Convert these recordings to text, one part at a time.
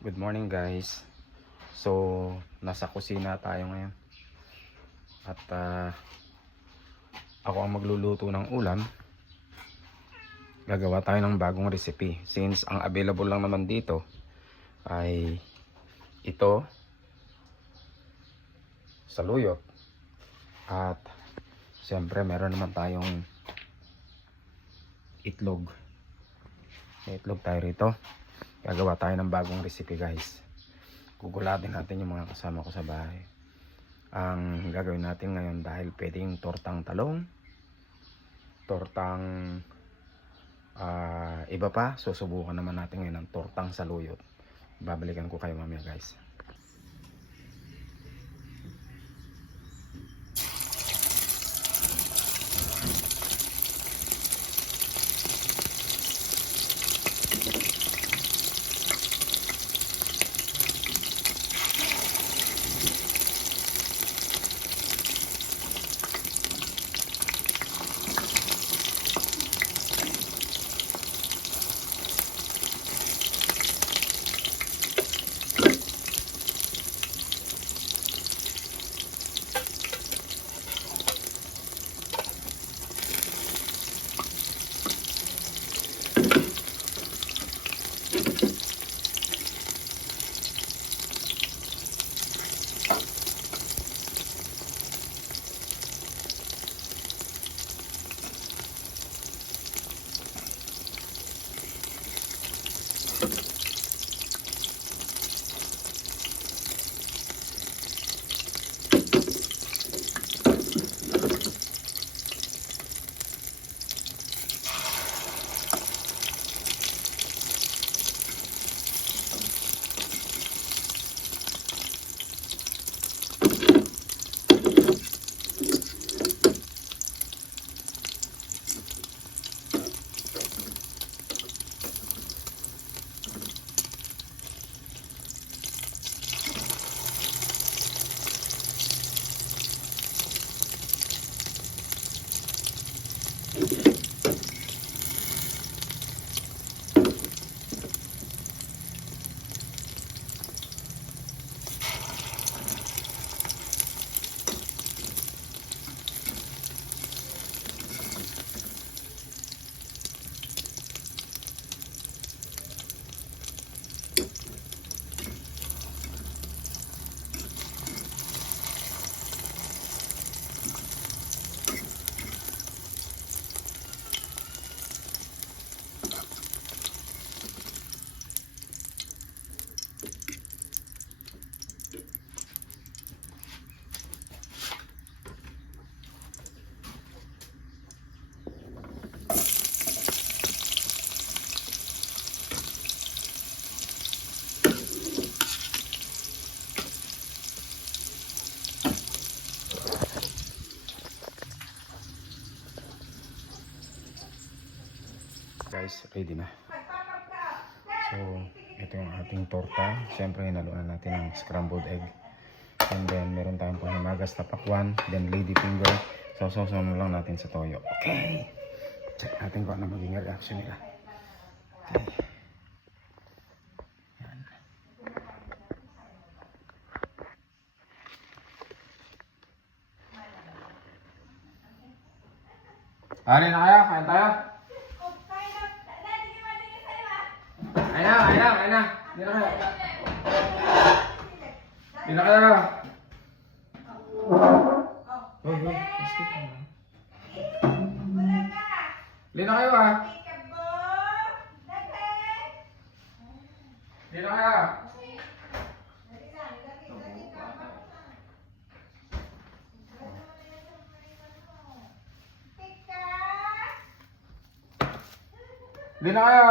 Good morning guys. So, nasa kusina tayo ngayon. At ako ang magluluto ng ulam. Gagawa tayo ng bagong recipe. Since ang available lang naman dito ay ito, saluyot. At siyempre meron naman tayong itlog. May itlog tayo rito. Gagawa tayo ng bagong recipe guys. Gugulatin natin yung mga kasama ko sa bahay. Ang gagawin natin ngayon dahil pwedeng tortang talong, tortang iba pa, susubukan naman natin ngayon ng tortang saluyot. Babalikan ko kayo mamaya guys. Guys, ready na. So, ito yung ating torta. Siyempre, hinaluan natin ng scrambled egg. And then, meron tayong panghimagas na pakwan. Then, lady finger. So, lang natin sa toyo. Okay. Check natin kung ano maging reaction nila. Okay. Yan. Ano na kaya? Kain tayo? Ayun na. Hindi na kayo. Hindi na kayo. Plastic na. Hindi na kayo ah. Hindi na kayo. Hindi na kayo.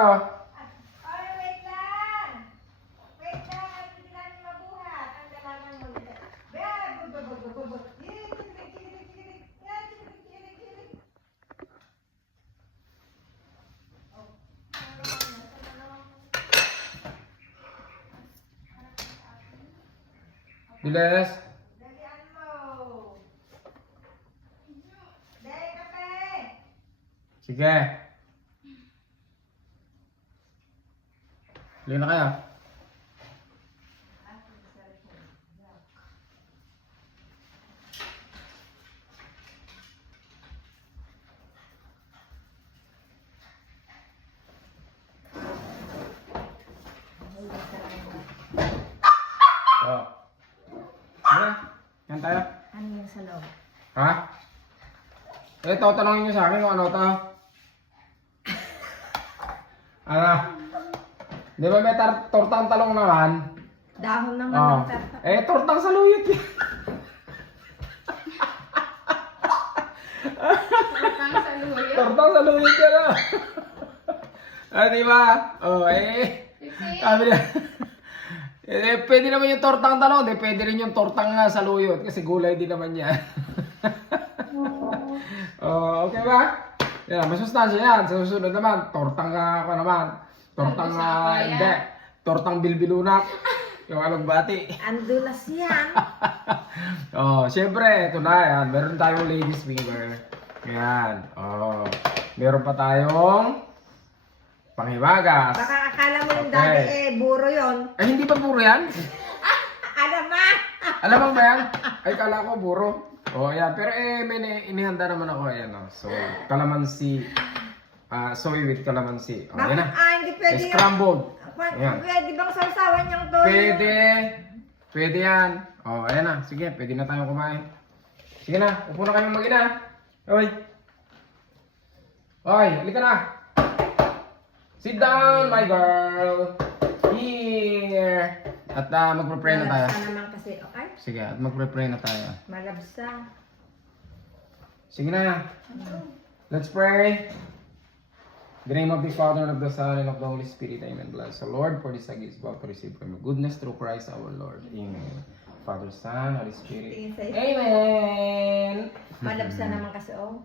Bilis. Dalian mo. Dali kape. Sige. Bili na kaya. Ha? Ito, tanongin nyo sa akin kung ano to. Ano? Di ba may tortang talong naman? Dahon naman Oh. ng tarta. Tortang saluyot yan. Tartang sa luyo. Tortang saluyot yan ah. Di ba? Sabi na. Pwede naman yung tortang talong, pwede rin yung tortang saluyot kasi gulay din naman yan. Okay ba? Yan, may sustansya yan. Sa susunod naman, tortang ako naman. Tortang hindi. Tortang bilbilunak. Yung alagbati. Andulas yan. Siyempre, ito na yan. Meron tayong ladies finger. Yan. Meron pa tayong panghimagas. Baka akala mo yung Okay. dati buro yun. Hindi ba puro yan? Alam ma! Alam mo ba yan? Ay, kala ko buro. Ayan. Pero may inihanda naman ako. Ayan, So, kalamansi. Soy with kalamansi. Bakit? Ayan na. Hindi pwede yung... Scrambled. Ayan. Pwede bang sausawan yung toyo? Pwede. Pwede yan. Ayan na. Sige, pwede na tayong kumain. Sige na. Upo na kayong mag-ina. Oy. Halika na. Sit down, my girl. Here. At magpre-pray na tayo. Malabsa naman kasi. Okay? Sige, at magpre-pray na tayo. Malabsa. Sige na. Let's pray. In the name of the Father, and of the Son, and of the Holy Spirit. Amen. Bless the Lord for this gift about to receive from your goodness through Christ our Lord. Amen. Father, Son, Holy Spirit. Tingin sa'yo. Amen. Malabsa naman kasi, oh.